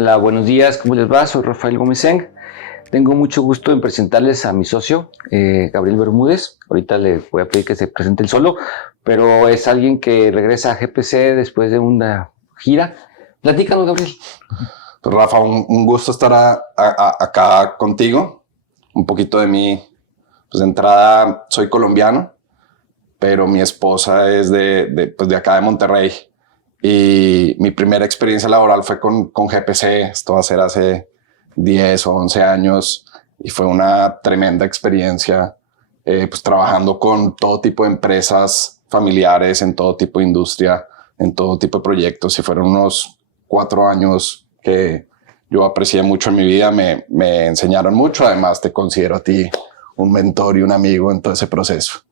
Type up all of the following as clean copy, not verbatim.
Hola, buenos días, ¿cómo les va? Soy Rafael Gómez Eng. Tengo mucho gusto en presentarles a mi socio, Gabriel Bermúdez. Ahorita le voy a pedir que se presente él solo, pero es alguien que regresa a GPC después de una gira. Platícanos, Gabriel. Pues Rafa, un gusto estar acá contigo. Un poquito de mí, pues de entrada soy colombiano, pero mi esposa es de acá de Monterrey. Y mi primera experiencia laboral fue con GPC. Esto va a ser hace 10 o 11 años y fue una tremenda experiencia, pues trabajando con todo tipo de empresas familiares, en todo tipo de industria, en todo tipo de proyectos. Y fueron unos 4 años que yo aprecié mucho en mi vida, me enseñaron mucho. Además, te considero a ti un mentor y un amigo en todo ese proceso.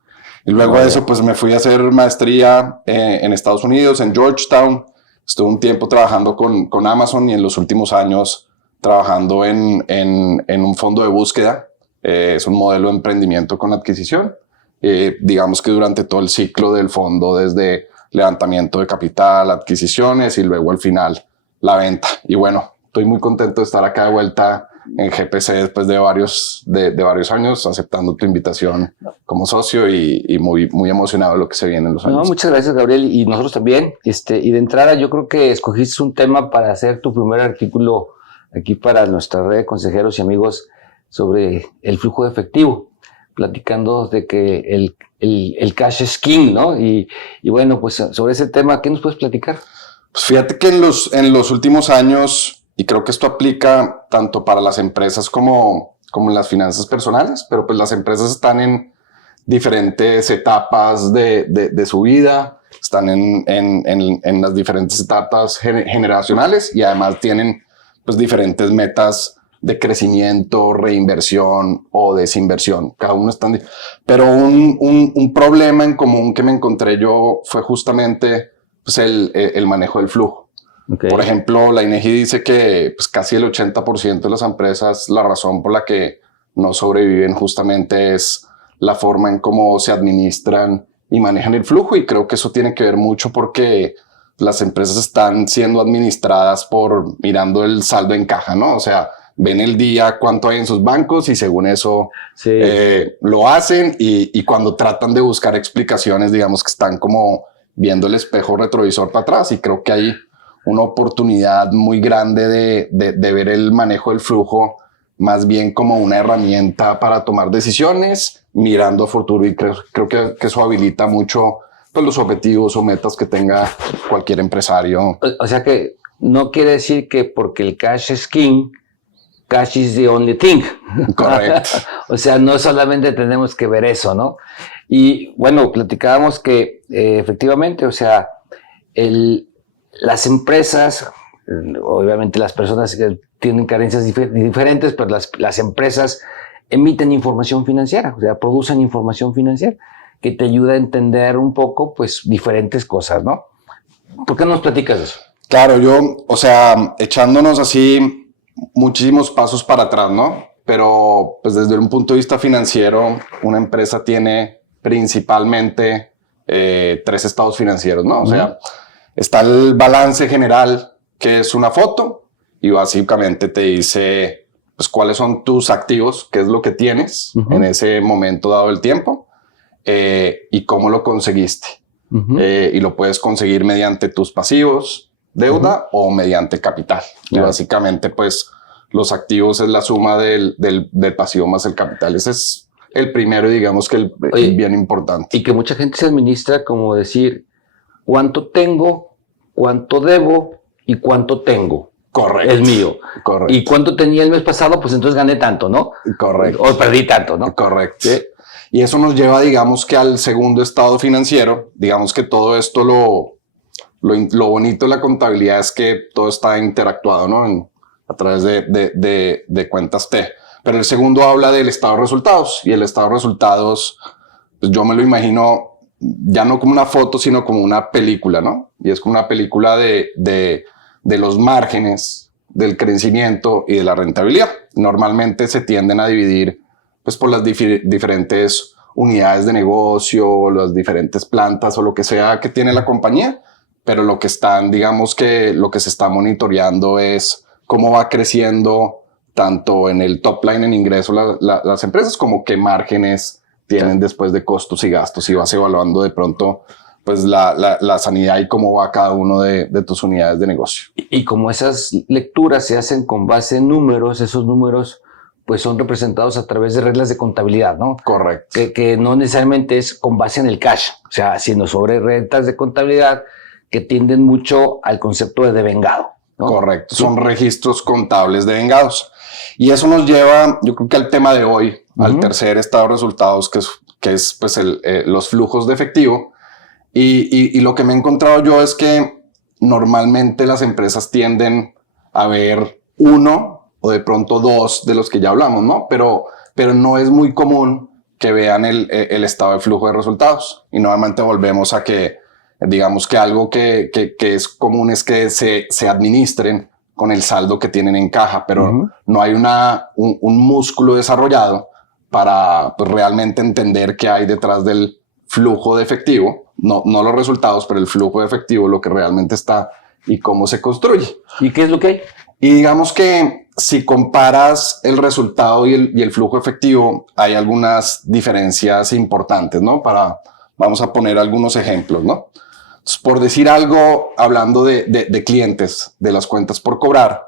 Y luego de eso, pues me fui a hacer maestría en Estados Unidos, en Georgetown. Estuve un tiempo trabajando con Amazon y en los últimos años trabajando en un fondo de búsqueda. Es un modelo de emprendimiento con adquisición. Digamos que durante todo el ciclo del fondo, desde levantamiento de capital, adquisiciones y luego al final la venta. Y bueno, estoy muy contento de estar acá de vuelta en GPC después de varios años, aceptando tu invitación como socio y muy emocionado de lo que se viene en los años. No, muchas gracias, Gabriel, y nosotros también. Y de entrada yo creo que escogiste un tema para hacer tu primer artículo aquí para nuestra red de consejeros y amigos sobre el flujo de efectivo, platicando de que el cash es king, ¿no? Y bueno, pues sobre ese tema, ¿qué nos puedes platicar? Pues fíjate que en los últimos años, y creo que esto aplica tanto para las empresas como en las finanzas personales, pero pues las empresas están en diferentes etapas de su vida, están en las diferentes etapas generacionales y además tienen pues diferentes metas de crecimiento, reinversión o desinversión. Cada uno está... Pero un problema en común que me encontré yo fue justamente pues el manejo del flujo. Okay. Por ejemplo, la INEGI dice que pues, casi el 80% de las empresas, la razón por la que no sobreviven justamente es la forma en cómo se administran y manejan el flujo. Y creo que eso tiene que ver mucho porque las empresas están siendo administradas por mirando el saldo en caja, ¿no? O sea, ven el día cuánto hay en sus bancos y según eso sí. Lo hacen y cuando tratan de buscar explicaciones, digamos que están como viendo el espejo retrovisor para atrás, y creo que hay una oportunidad muy grande de ver el manejo del flujo más bien como una herramienta para tomar decisiones mirando a futuro, y creo que eso habilita mucho pues, los objetivos o metas que tenga cualquier empresario. O sea que no quiere decir que porque el cash es king, cash is the only thing. Correcto. O sea, no solamente tenemos que ver eso, ¿no? Y bueno, platicábamos que efectivamente, o sea, las empresas, obviamente las personas que tienen carencias diferentes, pero las empresas emiten información financiera, o sea, producen información financiera que te ayuda a entender un poco, pues, diferentes cosas, ¿no? ¿Por qué nos platicas eso? Claro, o sea, echándonos así muchísimos pasos para atrás, ¿no? Pero, pues, desde un punto de vista financiero, una empresa tiene principalmente 3 estados financieros, ¿no? O sea, está el balance general, que es una foto, y básicamente te dice pues, cuáles son tus activos, qué es lo que tienes en ese momento dado del tiempo, y cómo lo conseguiste. Y lo puedes conseguir mediante tus pasivos, deuda o mediante capital. Claro. Y básicamente, pues, los activos es la suma del pasivo más el capital. Ese es el primero, digamos que el bien importante. Y que mucha gente se administra como decir, ¿cuánto tengo? ¿Cuánto debo? ¿Y cuánto tengo? Correcto. Es mío. Correcto. ¿Y cuánto tenía el mes pasado? Pues entonces gané tanto, ¿no? Correcto. O perdí tanto, ¿no? Correcto. ¿Sí? Y eso nos lleva, digamos que al segundo estado financiero. Digamos que todo esto, lo bonito de la contabilidad es que todo está interactuado, ¿no? A través de cuentas T. Pero el segundo habla del estado de resultados. Y el estado de resultados, pues yo me lo imagino ya no como una foto, sino como una película, ¿no? Y es como una película de los márgenes, del crecimiento y de la rentabilidad. Normalmente se tienden a dividir pues, por las diferentes unidades de negocio, las diferentes plantas o lo que sea que tiene la compañía, pero lo que están, digamos que lo que se está monitoreando es cómo va creciendo tanto en el top line en ingreso las empresas, como qué márgenes tienen después de costos y gastos, y vas evaluando de pronto pues la sanidad y cómo va cada uno de tus unidades de negocio. Y como esas lecturas se hacen con base en números, esos números pues son representados a través de reglas de contabilidad, ¿no? Correcto. Que no necesariamente es con base en el cash, o sea, sino sobre reglas de contabilidad que tienden mucho al concepto de devengado, ¿no? Correcto, son registros contables devengados. Y eso nos lleva, yo creo que al tema de hoy, al tercer estado de resultados, que es pues los flujos de efectivo. Y lo que me he encontrado yo es que normalmente las empresas tienden a ver uno o de pronto dos de los que ya hablamos, ¿no? Pero no es muy común que vean el estado de flujo de resultados. Y nuevamente volvemos a que, digamos que algo que es común es que se administren con el saldo que tienen en caja, pero no hay un músculo desarrollado para pues, realmente entender qué hay detrás del flujo de efectivo, no los resultados, pero el flujo de efectivo, lo que realmente está y cómo se construye. ¿Y qué es lo que hay? Y digamos que si comparas el resultado y el flujo efectivo, hay algunas diferencias importantes, ¿no? Vamos a poner algunos ejemplos, ¿no? Entonces, por decir algo, hablando de clientes, de las cuentas por cobrar,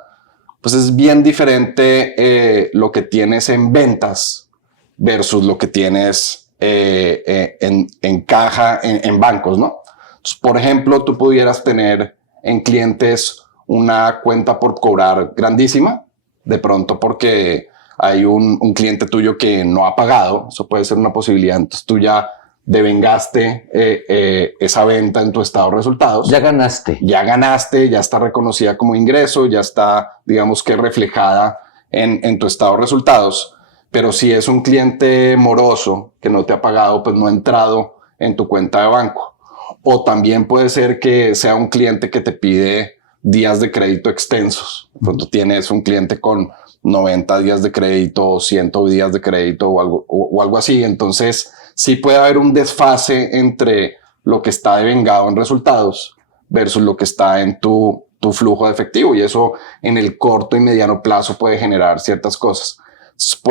pues es bien diferente lo que tienes en ventas versus lo que tienes en caja, en bancos, ¿no? Entonces, por ejemplo, tú pudieras tener en clientes una cuenta por cobrar grandísima, de pronto porque hay un cliente tuyo que no ha pagado, eso puede ser una posibilidad, entonces tú ya devengaste esa venta en tu estado de resultados. Ya ganaste. Ya ganaste, ya está reconocida como ingreso, ya está, digamos que reflejada en tu estado de resultados. Pero si es un cliente moroso que no te ha pagado, pues no ha entrado en tu cuenta de banco. O también puede ser que sea un cliente que te pide días de crédito extensos. De pronto tienes un cliente con 90 días de crédito, 100 días de crédito o algo así. Entonces, sí puede haber un desfase entre lo que está devengado en resultados versus lo que está en tu flujo de efectivo. Y eso en el corto y mediano plazo puede generar ciertas cosas.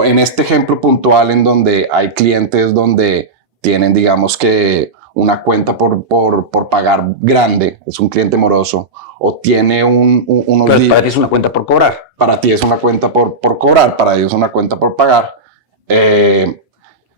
En este ejemplo puntual en donde hay clientes donde tienen, digamos que una cuenta por pagar grande, es un cliente moroso, o tiene unos Pero días. para ti es una cuenta por cobrar. Para ti es una cuenta por cobrar, para ellos es una cuenta por pagar.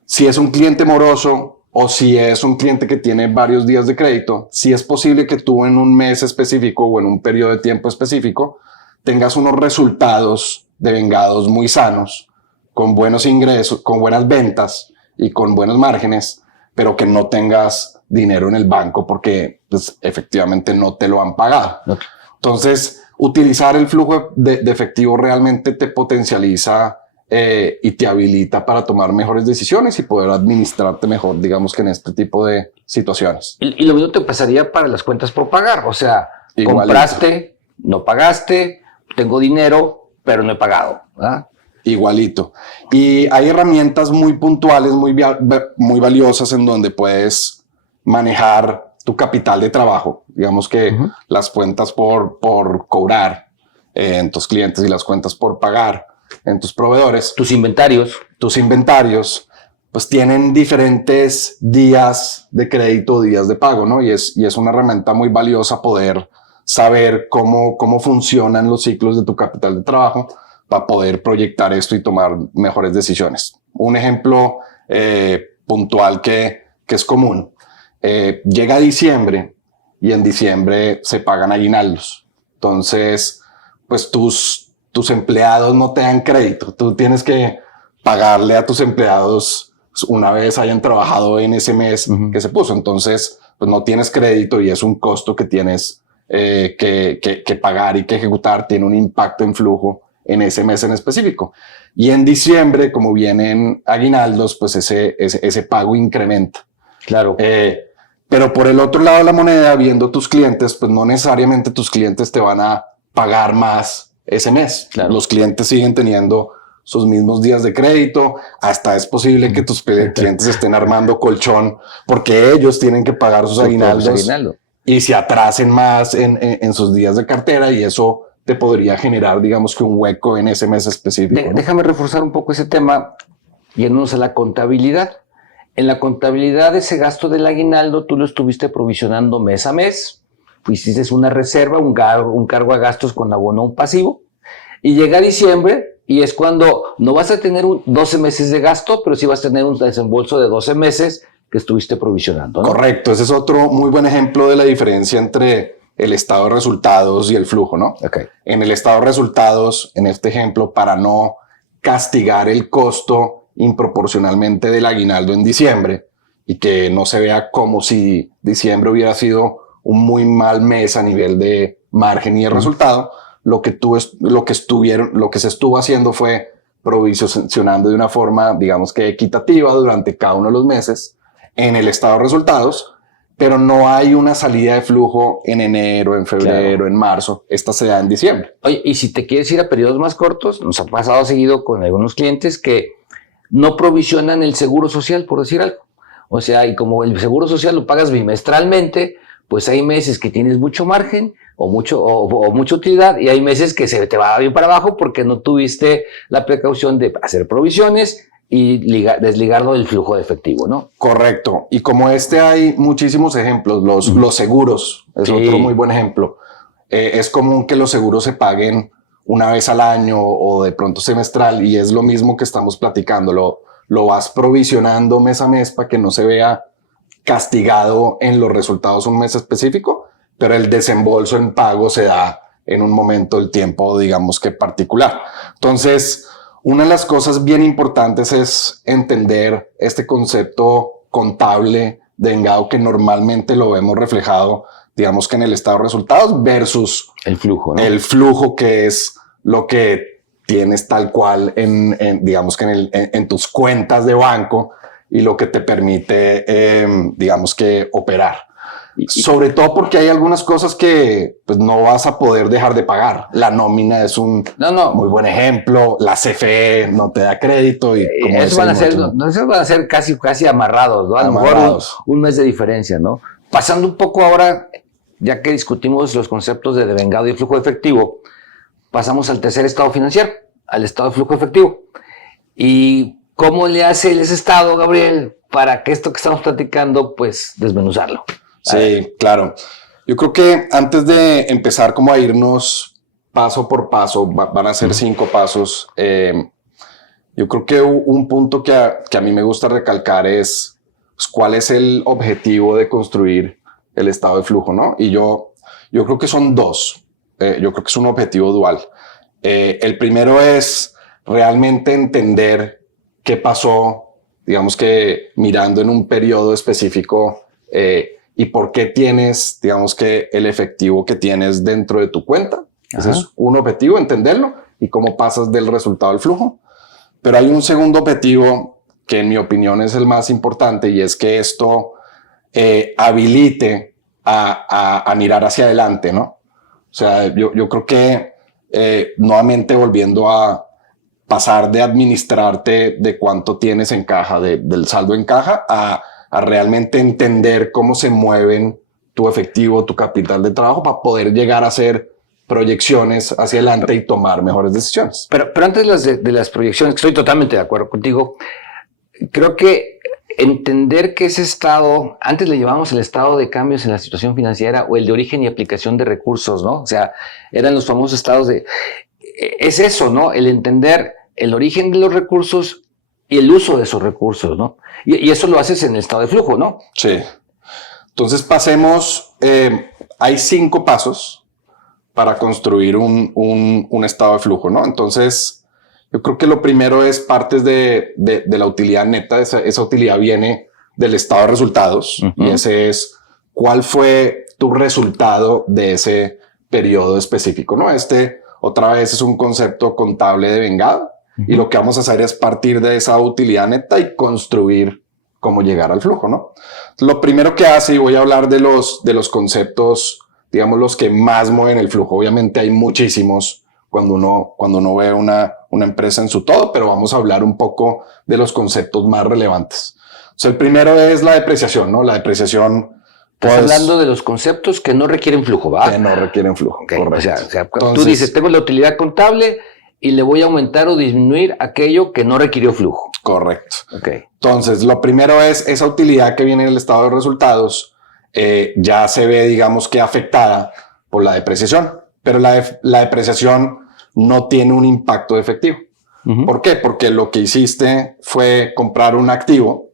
Si es un cliente moroso o si es un cliente que tiene varios días de crédito, sí es posible que tú en un mes específico o en un periodo de tiempo específico tengas unos resultados devengados muy sanos, con buenos ingresos, con buenas ventas y con buenos márgenes, pero que no tengas dinero en el banco porque pues, efectivamente no te lo han pagado. Okay. Entonces, utilizar el flujo de efectivo realmente te potencializa y te habilita para tomar mejores decisiones y poder administrarte mejor, digamos que en este tipo de situaciones. Y lo mismo te pasaría para las cuentas por pagar. O sea, Igualito. Compraste, no pagaste, tengo dinero, pero no he pagado, ¿verdad? Igualito. Y hay herramientas muy puntuales, muy valiosas en donde puedes manejar tu capital de trabajo. Digamos que las cuentas por cobrar en tus clientes y las cuentas por pagar en tus proveedores. Tus inventarios. Tus inventarios, pues tienen diferentes días de crédito, días de pago, ¿no? Y es una herramienta muy valiosa poder saber cómo funcionan los ciclos de tu capital de trabajo para poder proyectar esto y tomar mejores decisiones. Un ejemplo puntual que es común. Llega diciembre y en diciembre se pagan aguinaldos. Entonces, pues tus empleados no te dan crédito. Tú tienes que pagarle a tus empleados una vez hayan trabajado en ese mes que se puso. Entonces, pues no tienes crédito y es un costo que tienes que pagar y que ejecutar. Tiene un impacto en flujo en ese mes en específico. Y en diciembre, como vienen aguinaldos, pues ese pago incrementa. Claro. Pero por el otro lado de la moneda, viendo tus clientes, pues no necesariamente tus clientes te van a pagar más ese mes. Claro. Los clientes siguen teniendo sus mismos días de crédito. Hasta es posible que tus clientes estén armando colchón porque ellos tienen que pagar sus aguinaldos y se atrasen más en sus días de cartera y eso te podría generar, digamos que un hueco en ese mes específico. ¿No? Déjame reforzar un poco ese tema, yéndonos a la contabilidad. En la contabilidad, ese gasto del aguinaldo, tú lo estuviste provisionando mes a mes, hiciste una reserva, un cargo a gastos con abono, un pasivo, y llega diciembre y es cuando no vas a tener 12 meses de gasto, pero sí vas a tener un desembolso de 12 meses que estuviste provisionando, ¿no? Correcto, ese es otro muy buen ejemplo de la diferencia entre el estado de resultados y el flujo, ¿no? Okay. En el estado de resultados, en este ejemplo, para no castigar el costo improporcionalmente del aguinaldo en diciembre y que no se vea como si diciembre hubiera sido un muy mal mes a nivel de margen y de resultado, lo que se estuvo haciendo fue provisionando de una forma, digamos que equitativa durante cada uno de los meses en el estado de resultados, pero no hay una salida de flujo en enero, en febrero, en marzo. Esta se da en diciembre. Oye, y si te quieres ir a periodos más cortos, nos ha pasado seguido con algunos clientes que no provisionan el seguro social, por decir algo. O sea, y como el seguro social lo pagas bimestralmente, pues hay meses que tienes mucho margen o mucha utilidad y hay meses que se te va bien para abajo porque no tuviste la precaución de hacer provisiones y desligarlo del flujo de efectivo, ¿no? Correcto. Y como hay muchísimos ejemplos. Los seguros es otro muy buen ejemplo. Es común que los seguros se paguen una vez al año o de pronto semestral y es lo mismo que estamos platicando. Lo vas provisionando mes a mes para que no se vea castigado en los resultados un mes específico, pero el desembolso en pago se da en un momento del tiempo, digamos que particular. Entonces, una de las cosas bien importantes es entender este concepto contable de vengado que normalmente lo vemos reflejado, digamos que en el estado de resultados versus el flujo, ¿no? El flujo, que es lo que tienes tal cual digamos que en tus cuentas de banco y lo que te permite, digamos que operar. Sobre todo porque hay algunas cosas que pues, no vas a poder dejar de pagar. La nómina es un muy buen ejemplo. La CFE no te da crédito. Y como esos van a ser casi amarrados, ¿no? A lo mejor un mes de diferencia, ¿no? Pasando un poco ahora, ya que discutimos los conceptos de devengado y flujo efectivo, pasamos al tercer estado financiero, al estado de flujo efectivo. ¿Y cómo le hace ese estado, Gabriel, para que esto que estamos platicando, pues, desmenuzarlo? Sí, claro. Yo creo que antes de empezar como a irnos paso por paso, van a ser 5 pasos. Yo creo que un punto que a mí me gusta recalcar es pues, cuál es el objetivo de construir el estado de flujo, ¿no? Y yo creo que son 2. Yo creo que es un objetivo dual. El primero es realmente entender qué pasó, digamos que mirando en un periodo específico, y por qué tienes, digamos que el efectivo que tienes dentro de tu cuenta. Ese es un objetivo, entenderlo y cómo pasas del resultado al flujo. Pero hay un segundo objetivo que en mi opinión es el más importante y es que esto habilite a mirar hacia adelante, ¿no? O sea, yo creo que nuevamente volviendo a pasar de administrarte de cuánto tienes en caja, del saldo en caja, a realmente entender cómo se mueven tu efectivo, tu capital de trabajo para poder llegar a hacer proyecciones hacia adelante y tomar mejores decisiones. Pero antes de las proyecciones, que estoy totalmente de acuerdo contigo, creo que entender que ese estado, antes le llamamos el estado de cambios en la situación financiera o el de origen y aplicación de recursos, ¿no? O sea, eran los famosos estados de... Es eso, ¿no? El entender el origen de los recursos y el uso de esos recursos, ¿no? Y eso lo haces en el estado de flujo, ¿no? Sí. Entonces pasemos, hay 5 pasos para construir un estado de flujo, ¿no? Entonces, yo creo que lo primero es partes de la utilidad neta. Esa utilidad viene del estado de resultados y ese es cuál fue tu resultado de ese periodo específico, ¿no? Otra vez es un concepto contable de vengado. Y lo que vamos a hacer es partir de esa utilidad neta y construir cómo llegar al flujo, ¿no? Lo primero que hace, y voy a hablar de los conceptos, digamos, los que más mueven el flujo. Obviamente hay muchísimos cuando uno ve una empresa en su todo, pero vamos a hablar un poco de los conceptos más relevantes. O sea, el primero es la depreciación, ¿no? La depreciación Estás Pues, hablando de los conceptos que no requieren flujo, ¿va? que no requieren flujo. Ok, Correcto. o sea, tú Entonces, dices, tengo la utilidad contable y le voy a aumentar o disminuir aquello que no requirió flujo. correcto. Ok. Entonces, lo primero es esa utilidad que viene en el estado de resultados, ya se ve, digamos que afectada por la depreciación, pero la depreciación no tiene un impacto efectivo. ¿Por qué? Porque lo que hiciste fue comprar un activo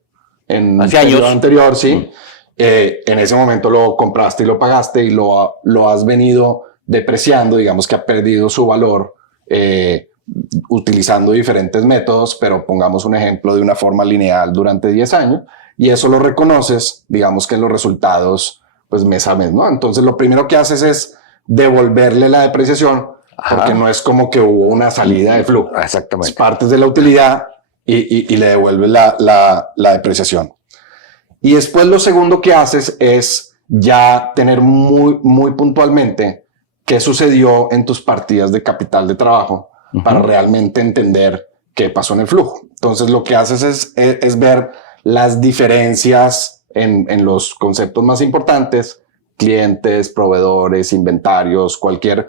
en Hace un periodo años. anterior, sí. En ese momento lo compraste y lo pagaste y lo has venido depreciando, digamos que ha perdido su valor utilizando diferentes métodos, pero pongamos un ejemplo de una forma lineal durante 10 años y eso lo reconoces, digamos que en los resultados, pues mes a mes, ¿no? Entonces lo primero que haces es devolverle la depreciación. Ajá. Porque no es como que hubo una salida de flujo. Exactamente. Es partes de la utilidad y le devuelves la depreciación. Y después lo segundo que haces es ya tener muy puntualmente qué sucedió en tus partidas de capital de trabajo para realmente entender qué pasó en el flujo. Entonces lo que haces es ver las diferencias en los conceptos más importantes, clientes, proveedores, inventarios, cualquier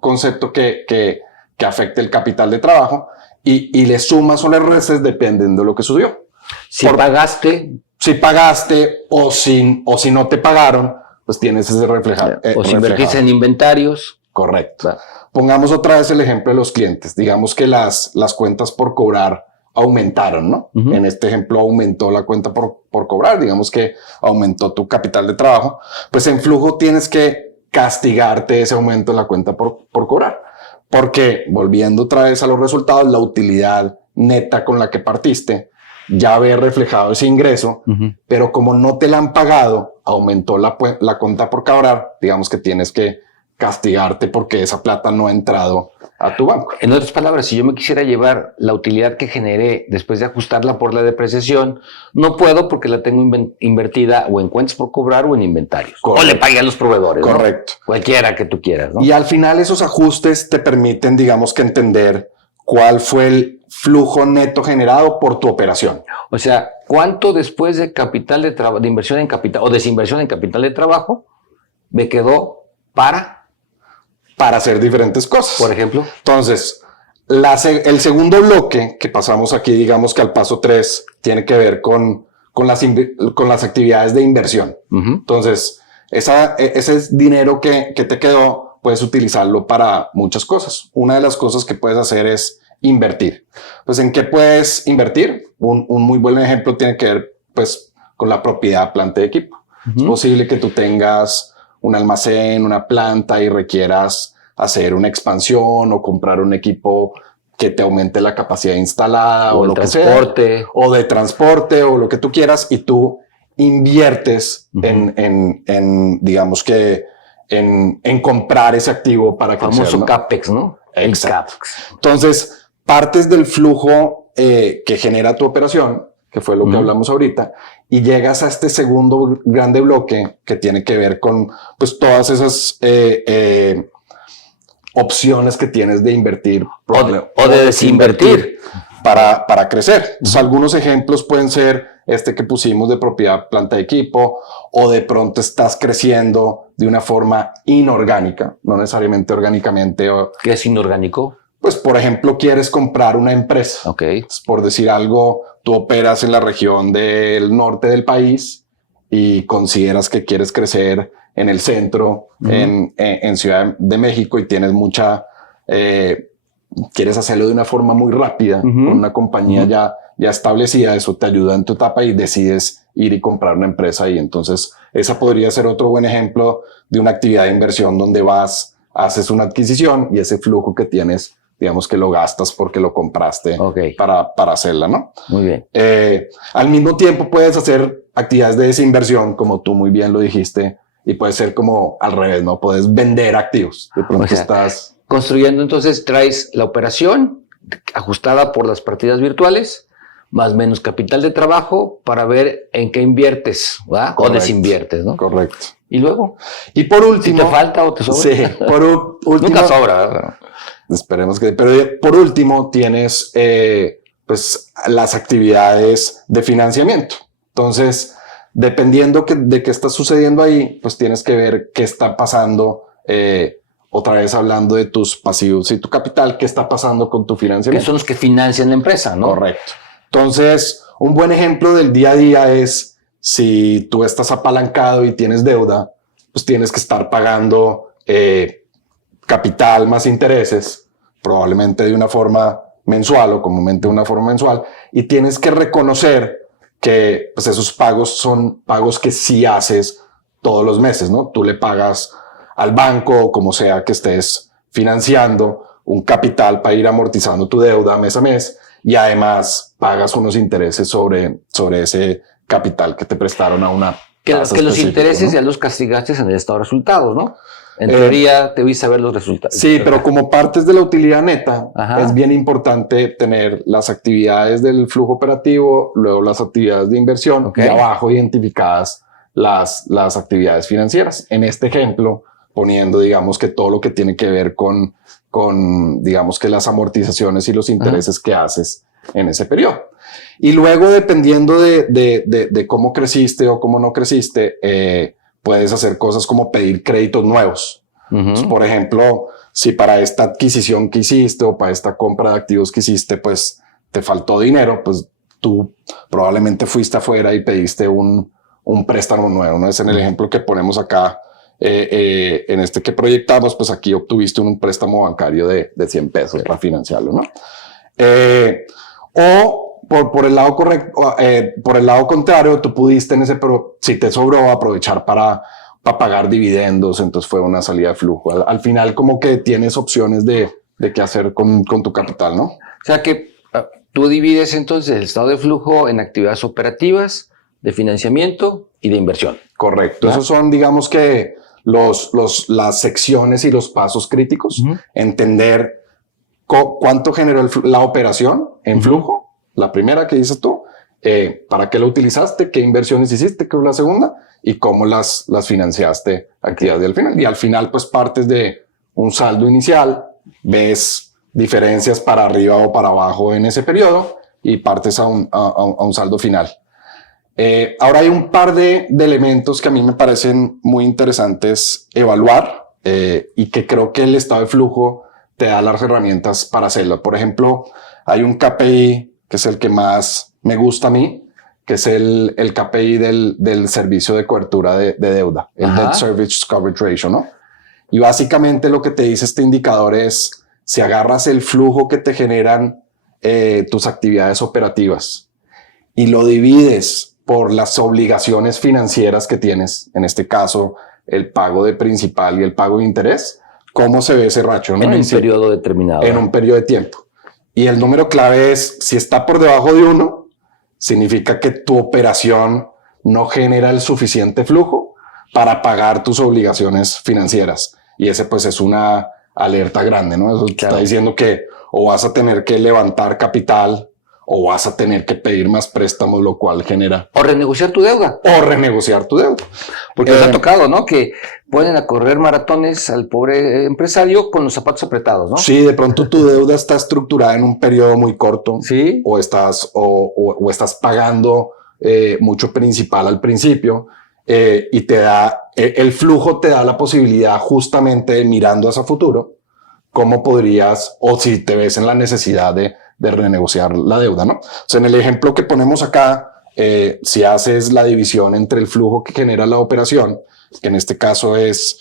concepto que afecte el capital de trabajo y le sumas o le restes dependiendo de lo que sucedió. Si pagaste o si no te pagaron, pues tienes ese reflejado. O si invertiste en inventarios. Correcto. Va. Pongamos otra vez el ejemplo de los clientes. Digamos que las cuentas por cobrar aumentaron, ¿no? En este ejemplo aumentó la cuenta por cobrar, digamos que aumentó tu capital de trabajo, pues en flujo tienes que castigarte ese aumento en la cuenta por cobrar, porque volviendo otra vez a los resultados, la utilidad neta con la que partiste ya ve reflejado ese ingreso, pero como no te la han pagado, aumentó la cuenta por cobrar, digamos que tienes que castigarte porque esa plata no ha entrado a tu banco. En otras palabras, si yo me quisiera llevar la utilidad que generé después de ajustarla por la depreciación, no puedo porque la tengo invertida o en cuentas por cobrar o en inventarios. Correcto. O le pagué a los proveedores. Correcto. ¿No? Cualquiera que tú quieras, ¿no? Y al final esos ajustes te permiten, digamos que entender cuál fue el flujo neto generado por tu operación. O sea, ¿cuánto después de capital de inversión en capital o desinversión en capital de trabajo me quedó para hacer diferentes cosas? Por ejemplo. Entonces, el segundo bloque que pasamos aquí, digamos que al paso 3, tiene que ver con las actividades de inversión. Entonces, ese dinero que te quedó, puedes utilizarlo para muchas cosas. Una de las cosas que puedes hacer es invertir. Pues, ¿en qué puedes invertir? Un muy buen ejemplo tiene que ver, pues, con la propiedad, planta y equipo. Es posible que tú tengas un almacén, una planta y requieras hacer una expansión o comprar un equipo que te aumente la capacidad instalada o lo que sea, o de transporte o lo que tú quieras y tú inviertes en digamos que en comprar ese activo para crecer, famoso, ¿no? ¿no? CAPEX, ¿no? Exacto. Entonces, partes del flujo que genera tu operación, que fue lo que hablamos ahorita, y llegas a este segundo grande bloque que tiene que ver con pues todas esas opciones que tienes de invertir o de desinvertir para crecer. Entonces, algunos ejemplos pueden ser este que pusimos de propiedad, planta de equipo, o de pronto estás creciendo de una forma inorgánica, no necesariamente orgánicamente. ¿Qué es inorgánico? Pues, por ejemplo, quieres comprar una empresa. Ok. Por decir algo, tú operas en la región del norte del país y consideras que quieres crecer en el centro, en Ciudad de México y tienes quieres hacerlo de una forma muy rápida con una compañía ya establecida. Eso te ayuda en tu etapa y decides ir y comprar una empresa ahí. Entonces, esa podría ser otro buen ejemplo de una actividad de inversión donde haces una adquisición y ese flujo que tienes, digamos que lo gastas porque lo compraste para hacerla, ¿no? Muy bien. Al mismo tiempo puedes hacer actividades de desinversión, como tú muy bien lo dijiste, y puede ser como al revés, ¿no? Puedes vender activos. De pronto estás construyendo, entonces traes la operación ajustada por las partidas virtuales, más menos capital de trabajo para ver en qué inviertes, ¿verdad? O desinviertes, ¿no? Correcto. Y luego. Y por último. ¿Si te falta o te sobra? Sí, por último. Nunca sobra, ¿verdad? Esperemos que. Pero por último tienes pues las actividades de financiamiento. Entonces, dependiendo de qué está sucediendo ahí, pues tienes que ver qué está pasando. Otra vez hablando de tus pasivos y tu capital, qué está pasando con tu financiamiento. Que son los que financian la empresa, ¿no? Correcto. Entonces, un buen ejemplo del día a día es si tú estás apalancado y tienes deuda, pues tienes que estar pagando capital más intereses, probablemente de una forma mensual o comúnmente de una forma mensual, y tienes que reconocer que pues, esos pagos son pagos que sí haces todos los meses, ¿no? Tú le pagas al banco o como sea que estés financiando un capital para ir amortizando tu deuda mes a mes y además pagas unos intereses sobre ese capital que te prestaron a una que tasa los intereses, ¿no? ya los castigaste en el estado de resultados, ¿no? En teoría te viste a ver los resultados. Sí, pero como partes de la utilidad neta, Ajá. es bien importante tener las actividades del flujo operativo, luego las actividades de inversión y abajo identificadas las actividades financieras. En este ejemplo, poniendo, digamos, que todo lo que tiene que ver con digamos, que las amortizaciones y los intereses que haces en ese periodo. Y luego, dependiendo de cómo creciste o cómo no creciste, puedes hacer cosas como pedir créditos nuevos. Entonces, por ejemplo, si para esta adquisición que hiciste o para esta compra de activos que hiciste, pues te faltó dinero, pues tú probablemente fuiste afuera y pediste un préstamo nuevo, ¿no? Es en el ejemplo que ponemos acá, en este que proyectamos, pues aquí obtuviste un préstamo bancario de 100 pesos para financiarlo, ¿no? O por el lado correcto, por el lado contrario, tú pudiste pero si te sobró, aprovechar para pagar dividendos, entonces fue una salida de flujo. Al final, como que tienes opciones de qué hacer con tu capital, ¿no? O sea que tú divides entonces el estado de flujo en actividades operativas, de financiamiento y de inversión. Correcto. ¿Ah? Esos son, digamos que las secciones y los pasos críticos. Entender cuánto generó la operación en flujo, la primera que dices tú, para qué lo utilizaste, qué inversiones hiciste, que es la segunda, y cómo las financiaste actividades al final. Y al final, pues partes de un saldo inicial, ves diferencias para arriba o para abajo en ese periodo y partes a un saldo final. Ahora hay un par de elementos que a mí me parecen muy interesantes evaluar y que creo que el estado de flujo te da las herramientas para hacerlo. Por ejemplo, hay un KPI que es el que más me gusta a mí, que es el KPI del servicio de cobertura de deuda, el Debt Service Coverage Ratio, ¿no? Y básicamente lo que te dice este indicador es, si agarras el flujo que te generan tus actividades operativas y lo divides por las obligaciones financieras que tienes, en este caso, el pago de principal y el pago de interés, ¿cómo se ve ese ratio, ¿no? En un periodo determinado. En un periodo de tiempo. Y el número clave es, si está por debajo de 1, significa que tu operación no genera el suficiente flujo para pagar tus obligaciones financieras. Y ese pues es una alerta grande, ¿no? Eso está diciendo que o vas a tener que levantar capital o vas a tener que pedir más préstamos, lo cual genera... O renegociar tu deuda. Porque nos ha tocado, ¿no? Que pueden a correr maratones al pobre empresario con los zapatos apretados, ¿no? Sí, de pronto tu deuda está estructurada en un periodo muy corto. Sí. O estás pagando mucho principal al principio y te da... el flujo te da la posibilidad justamente mirando hacia futuro, cómo podrías, o si te ves en la necesidad de renegociar la deuda, ¿no? O sea, en el ejemplo que ponemos acá, si haces la división entre el flujo que genera la operación, que en este caso es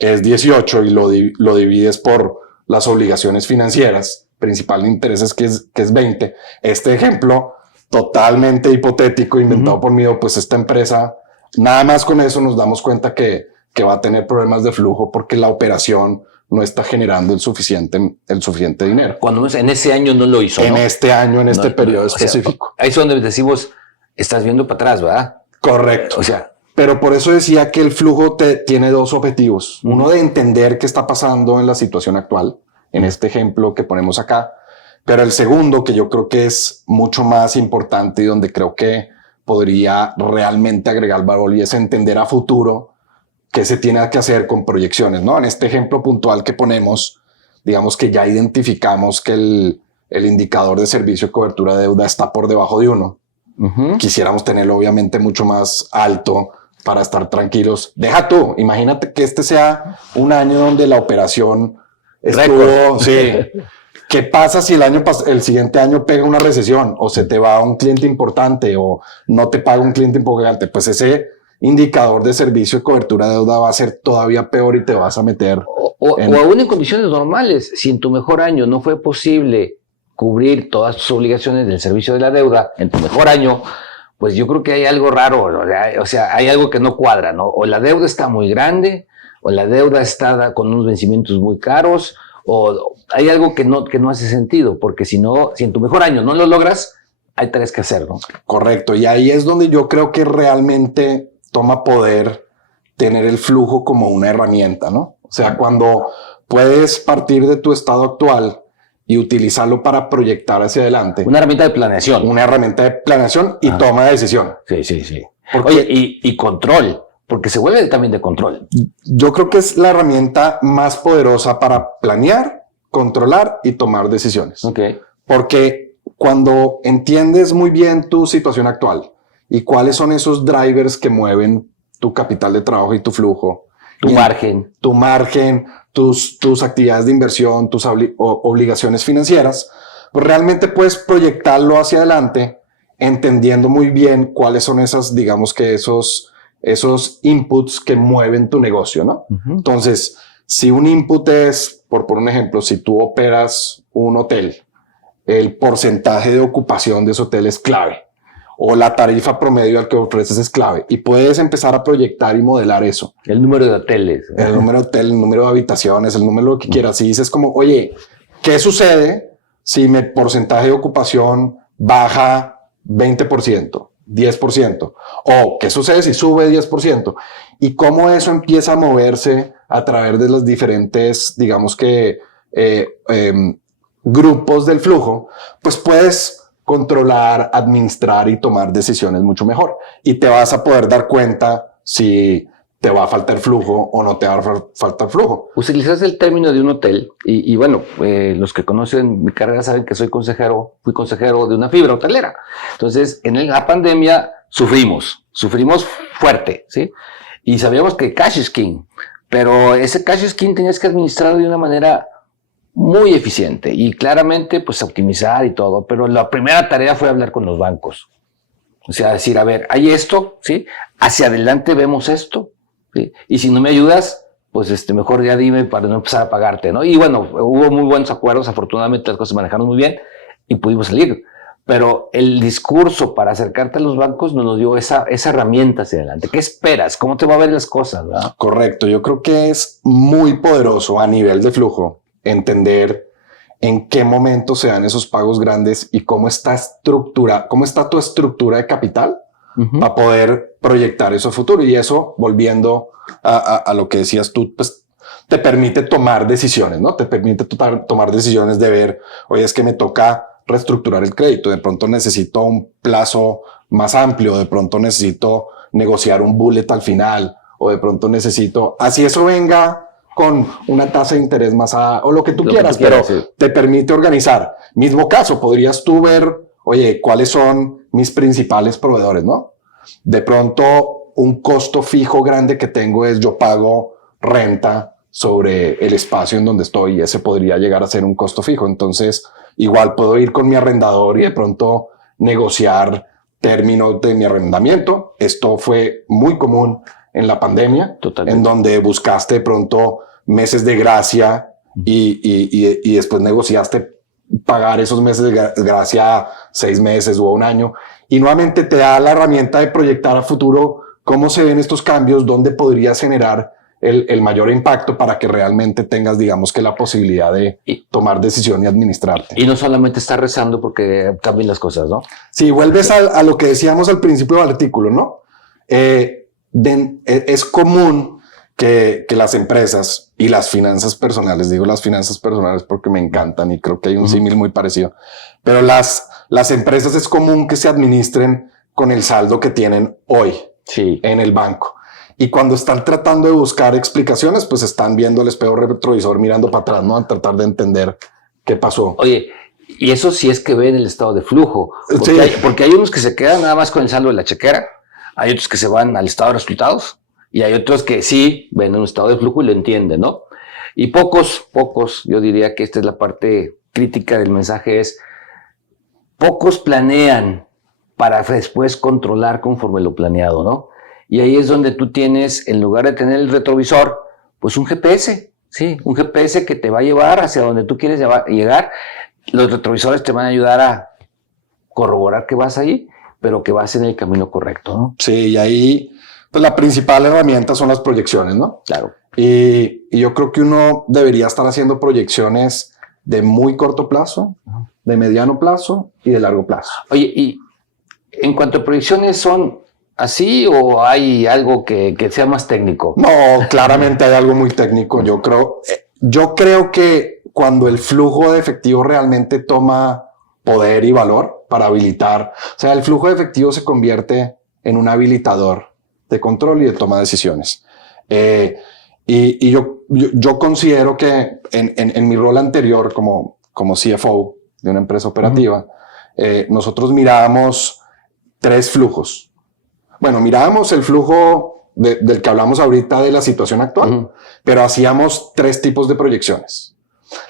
18, y lo divides por las obligaciones financieras, principal de intereses que es 20, este ejemplo totalmente hipotético, inventado por mí, pues esta empresa, nada más con eso nos damos cuenta que va a tener problemas de flujo porque la operación no está generando el suficiente dinero. Cuando en ese año no lo hizo, En este año, en este periodo específico. Ahí es donde decimos, estás viendo para atrás, ¿verdad? Correcto. O sea, pero por eso decía que el flujo tiene dos objetivos. Uno, de entender qué está pasando en la situación actual, en este ejemplo que ponemos acá. Pero el segundo, que yo creo que es mucho más importante y donde creo que podría realmente agregar valor, y es entender a futuro qué se tiene que hacer con proyecciones, ¿no? En este ejemplo puntual que ponemos, digamos que ya identificamos que el indicador de servicio de cobertura de deuda está por debajo de 1. Quisiéramos tenerlo obviamente mucho más alto para estar tranquilos. Deja tú, imagínate que este sea un año donde la operación estuvo, sí. ¿Qué pasa si el siguiente año pega una recesión o se te va un cliente importante o no te paga un cliente importante? Pues ese indicador de servicio de cobertura de deuda va a ser todavía peor y te vas a meter. O aún en condiciones normales, si en tu mejor año no fue posible cubrir todas tus obligaciones del servicio de la deuda, en tu mejor año, pues yo creo que hay algo raro, o sea, hay algo que no cuadra, ¿no? O la deuda está muy grande, o la deuda está con unos vencimientos muy caros, o hay algo que no hace sentido, porque si en tu mejor año no lo logras, hay tareas que hacer, ¿no? Correcto, y ahí es donde yo creo que realmente toma poder tener el flujo como una herramienta, ¿no? O sea, cuando puedes partir de tu estado actual y utilizarlo para proyectar hacia adelante. Una herramienta de planeación. Una herramienta de planeación y toma de decisión. Sí. Oye, y control, porque se vuelve también de control. Yo creo que es la herramienta más poderosa para planear, controlar y tomar decisiones. Okay. Porque cuando entiendes muy bien tu situación actual y cuáles son esos drivers que mueven tu capital de trabajo y tu flujo, tu margen, tus actividades de inversión, tus obligaciones financieras, pues realmente puedes proyectarlo hacia adelante entendiendo muy bien cuáles son esas, digamos que esos inputs que mueven tu negocio, ¿no? Entonces, si un input es, por un ejemplo, si tú operas un hotel, el porcentaje de ocupación de ese hotel es clave, o la tarifa promedio al que ofreces es clave, y puedes empezar a proyectar y modelar eso. El número de hoteles. El número de hoteles, el número de habitaciones, el número de lo que quieras. Y dices como, oye, ¿qué sucede si mi porcentaje de ocupación baja 20%, 10%? ¿O qué sucede si sube 10%? Y cómo eso empieza a moverse a través de los diferentes, digamos que, grupos del flujo, pues puedes controlar, administrar y tomar decisiones mucho mejor. Y te vas a poder dar cuenta si te va a faltar flujo o no te va a faltar flujo. Utilizas el término de un hotel y bueno, los que conocen mi carrera saben que fui consejero de una fibra hotelera. Entonces, en la pandemia sufrimos fuerte, ¿sí? Y sabíamos que cash is king, pero ese cash is king tenías que administrarlo de una manera muy eficiente y claramente pues optimizar y todo, pero la primera tarea fue hablar con los bancos. O sea, decir, a ver, hay esto, ¿sí? Hacia adelante vemos esto, ¿sí? Y si no me ayudas, pues mejor ya dime para no empezar a pagarte, ¿no? Y bueno, hubo muy buenos acuerdos, afortunadamente las cosas se manejaron muy bien y pudimos salir. Pero el discurso para acercarte a los bancos no nos dio esa herramienta hacia adelante. ¿Qué esperas? ¿Cómo te va a ver las cosas, ¿verdad? Correcto, yo creo que es muy poderoso a nivel de flujo entender en qué momento se dan esos pagos grandes y cómo está tu estructura de capital para poder proyectar eso a futuro. Y eso, volviendo a lo que decías tú, pues te permite tomar decisiones, ¿no? Te permite tomar decisiones de ver, oye, es que me toca reestructurar el crédito, de pronto necesito un plazo más amplio, de pronto necesito negociar un bullet al final, o de pronto necesito, así eso venga con una tasa de interés más o lo que tú quieras, pero sí, te permite organizar. Mismo caso, podrías tú ver, oye, ¿cuáles son mis principales proveedores, no? De pronto, un costo fijo grande que tengo es yo pago renta sobre el espacio en donde estoy y ese podría llegar a ser un costo fijo. Entonces, igual puedo ir con mi arrendador y de pronto negociar términos de mi arrendamiento. Esto fue muy común en la pandemia, totalmente, en donde buscaste de pronto meses de gracia y después negociaste pagar esos meses de gracia 6 meses o un año. Y nuevamente te da la herramienta de proyectar a futuro cómo se ven estos cambios, dónde podrías generar el mayor impacto para que realmente tengas, digamos que la posibilidad de tomar decisión y administrarte. Y no solamente estar rezando porque cambien las cosas, ¿no? Sí, vuelves a lo que decíamos al principio del artículo, ¿no? Es común que las empresas y las finanzas personales, digo las finanzas personales porque me encantan y creo que hay un símil muy parecido, pero las empresas es común que se administren con el saldo que tienen hoy en el banco. Y cuando están tratando de buscar explicaciones, pues están viendo el espejo retrovisor mirando para atrás, ¿no? A tratar de entender qué pasó. Oye, Y eso sí es que ven el estado de flujo. Porque, Sí. porque hay unos que se quedan nada más con el saldo de la chequera, hay otros que se van al estado de resultados y hay otros que sí ven un estado de flujo y lo entienden, ¿no? Y pocos, yo diría que esta es la parte crítica del mensaje, es pocos planean para después controlar conforme lo planeado, ¿no? Y ahí es donde tú tienes, en lugar de tener el retrovisor, pues un GPS, ¿sí? Un GPS que te va a llevar hacia donde tú quieres llegar. Los retrovisores te van a ayudar a corroborar que vas ahí, pero que vas en el camino correcto, ¿no? Sí, y ahí, pues la principal herramienta son las proyecciones, ¿no? Claro. Y yo creo que uno debería estar haciendo proyecciones de muy corto plazo, de mediano plazo y de largo plazo. Oye, y en cuanto a proyecciones, ¿son así o hay algo que sea más técnico? No, claramente hay algo muy técnico. Yo creo que cuando el flujo de efectivo realmente toma poder y valor para habilitar, o sea, el flujo de efectivo se convierte en un habilitador de control y de toma de decisiones. Y yo considero que en mi rol anterior como CFO de una empresa operativa, nosotros mirábamos 3 flujos. Bueno, mirábamos el flujo del que hablamos ahorita de la situación actual, pero hacíamos 3 tipos de proyecciones.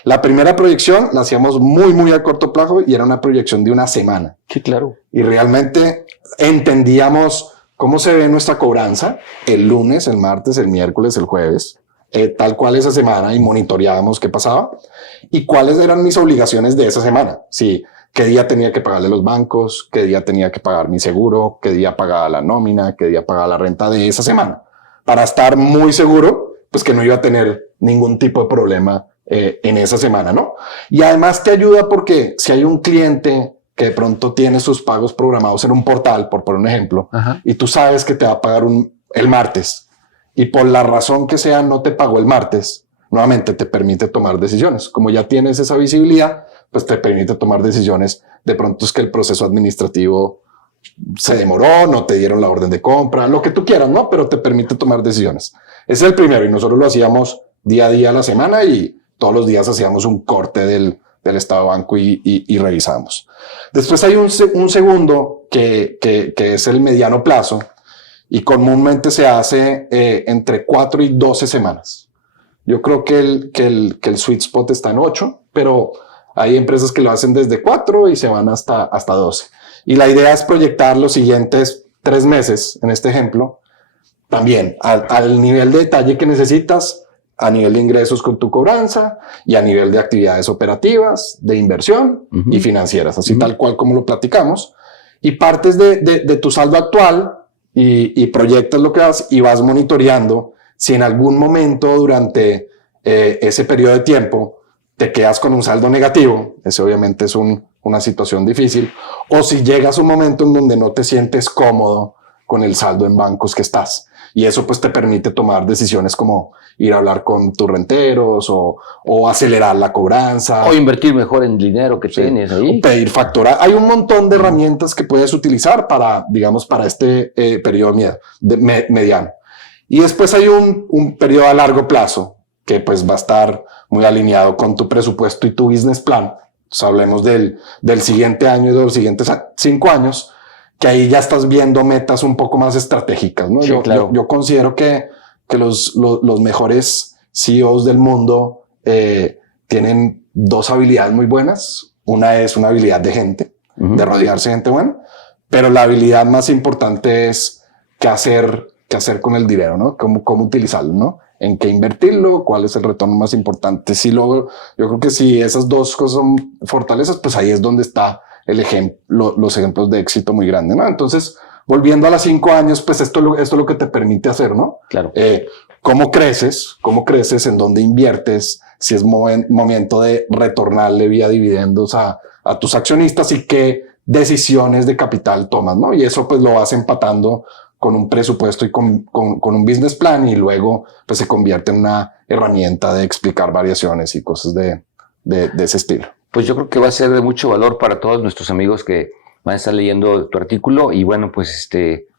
La primera proyección la hacíamos muy a corto plazo y era una proyección de una semana. Sí, claro. Y realmente entendíamos cómo se ve nuestra cobranza el lunes, el martes, el miércoles, el jueves, tal cual esa semana, y monitoreábamos qué pasaba y cuáles eran mis obligaciones de esa semana. Sí, qué día tenía que pagarle los bancos, qué día tenía que pagar mi seguro, qué día pagaba la nómina, qué día pagaba la renta de esa semana, para estar muy seguro, pues que no iba a tener ningún tipo de problema en esa semana, ¿no? Y además te ayuda porque si hay un cliente que de pronto tiene sus pagos programados en un portal, por poner un ejemplo, y tú sabes que te va a pagar el martes, y por la razón que sea no te pagó el martes, nuevamente te permite tomar decisiones. Como ya tienes esa visibilidad, pues te permite tomar decisiones. De pronto es que el proceso administrativo se demoró, no te dieron la orden de compra, lo que tú quieras, ¿no? Pero te permite tomar decisiones. Ese es el primero y nosotros lo hacíamos día a día a la semana y todos los días hacíamos un corte del estado de banco y revisamos. Después hay un segundo que es el mediano plazo y comúnmente se hace entre 4 y 12 semanas. Yo creo que el sweet spot está en 8, pero hay empresas que lo hacen desde 4 y se van hasta 12. Y la idea es proyectar los siguientes 3 meses, en este ejemplo, también al nivel de detalle que necesitas, a nivel de ingresos con tu cobranza y a nivel de actividades operativas, de inversión y financieras, así tal cual como lo platicamos. Y partes de tu saldo actual y proyectas lo que vas y vas monitoreando si en algún momento durante ese periodo de tiempo te quedas con un saldo negativo, ese obviamente es una situación difícil, o si llegas a un momento en donde no te sientes cómodo con el saldo en bancos que estás. Y eso pues te permite tomar decisiones como ir a hablar con tus renteros o acelerar la cobranza. O invertir mejor en dinero que tienes ahí. O pedir factura. Hay un montón de herramientas que puedes utilizar para, digamos, para este periodo mediano. Y después hay un periodo a largo plazo que pues va a estar muy alineado con tu presupuesto y tu business plan. Entonces hablemos del siguiente año y de los siguientes 5 años, que ahí ya estás viendo metas un poco más estratégicas, ¿no? Sí, claro. Yo considero que los mejores CEOs del mundo tienen 2 habilidades muy buenas. Una es una habilidad de gente, de rodearse de gente buena, pero la habilidad más importante es qué hacer con el dinero, ¿no? Cómo utilizarlo, ¿no? En qué invertirlo, cuál es el retorno más importante. Yo creo que si esas 2 cosas son fortalezas, pues ahí es donde está los ejemplos de éxito muy grandes, ¿no? Entonces, volviendo a los 5 años, pues esto es lo que te permite hacer, ¿no? Claro. ¿Cómo creces? ¿En dónde inviertes? Si es momento de retornarle vía dividendos a tus accionistas y qué decisiones de capital tomas, ¿no? Y eso pues lo vas empatando con un presupuesto y con un business plan y luego pues se convierte en una herramienta de explicar variaciones y cosas de ese estilo. Pues yo creo que va a ser de mucho valor para todos nuestros amigos que van a estar leyendo tu artículo. Y bueno, pues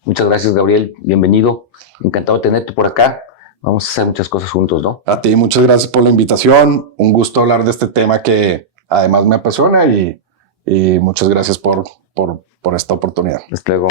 muchas gracias, Gabriel. Bienvenido. Encantado de tenerte por acá. Vamos a hacer muchas cosas juntos, ¿no? A ti, muchas gracias por la invitación. Un gusto hablar de este tema que además me apasiona y muchas gracias por esta oportunidad. Hasta luego.